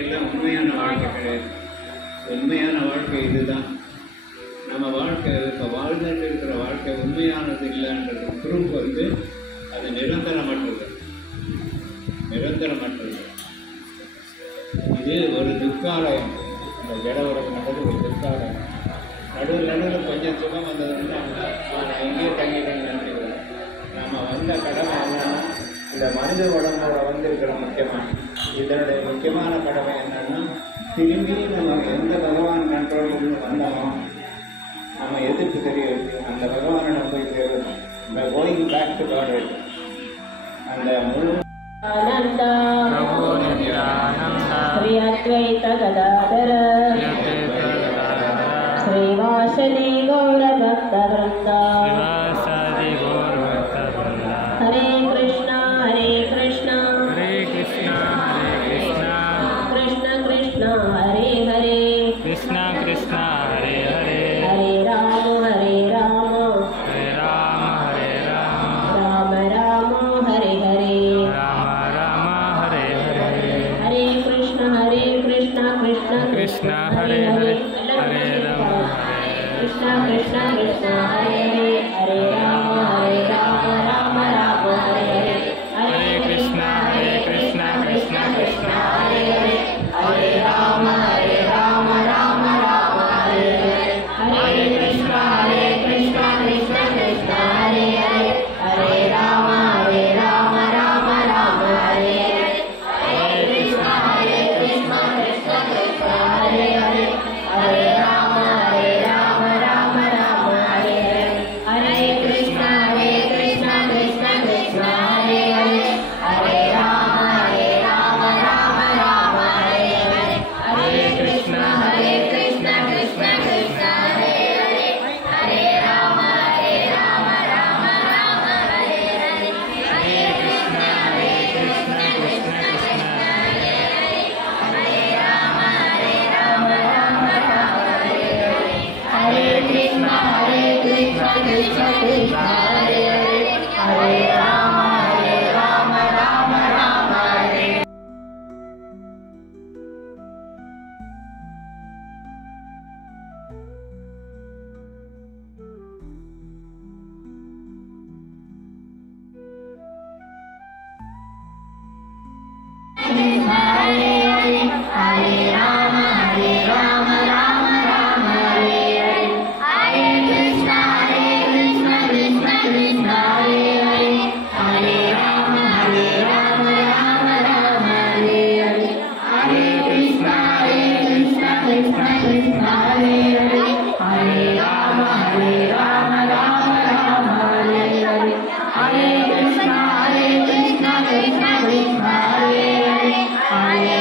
எல்லாம் உண்மையான வாழ்க்கை கிடையாது. உண்மையான வாழ்க்கை இதுதான். நம்ம வாழ்க்கை இப்போ வாழ்ந்துட்டு இருக்கிற வாழ்க்கை உண்மையானது இல்லைன்றது ப்ரூஃப் அது நிரந்தரமற்றது. இது ஒரு துக்காலயம். இந்த ஜட உலகம் நடந்து ஒரு துக்காலயம். நடுவில் கொஞ்சம் சுகம் வந்ததுன்னா எங்கேயோ தங்கிட்டேன்னு நினைக்கிறோம். நம்ம வந்த கடமை என்னன்னா, இந்த மனித உடம்போட வந்திருக்கிற இதனுடைய முக்கியமான கடமை என்னன்னா, திரும்பி நம்ம எந்த பகவான் கண்ட்ரோல் வந்தோமோ நம்ம எதிர்ப்பு தெரியும். அந்த பகவானை நம்ம போய் சேரணும். இந்த கோயிங் பேக் டு காட். அந்த முழு श्री अद्वैत गदाधर श्रीवासदि गौर भक्त वृंद हरे कृष्णा कृष्ण कृष्ण कृष्ण हरे हरे कृष्ण कृष्ण हरे हरे हरे राम हरे राम राम राम हरे हरे राम हरे हरे हरे कृष्ण कृष्ण कृष्ण हरे हरे हरे राम कृष्ण कृष्ण हरे हरे हरे राम राम राम हरे हरे हरे कृष्ण कृष्ण कृष्ण हरे हरे हरे राम राम राम हरे हरे हरे कृष्ण कृष्ण कृष्ण हरे हरे हरे राम राम राम हरे हरे हरे कृष्ण कृष्ण कृष्ण हरे हरे हरे राम राम राम हरे हरे हरे कृष्ण कृष्ण कृष्ण हरे हरे हरे राम राम राम हरे हरे हरे कृष्ण कृष्ण कृष्ण हरे हरे हरे राम राम राम हरे हरे हरे कृष्ण कृष्ण कृष्ण हरे हरे हरे राम राम हरे हरे हरे कृष्ण कृष्ण कृष्ण हरे हरे हरे राम राम हरे हरे राम राम राम हरे हरे हरे कृष्ण कृष्ण कृष्ण हरे हरे हरे राम राम राम हरे हरे हरे कृष्ण कृष्ण कृष्ण हरे हरे हरे राम राम राम हरे हरे हरे कृष्ण कृष्ण कृष्ण हरे हरे हरे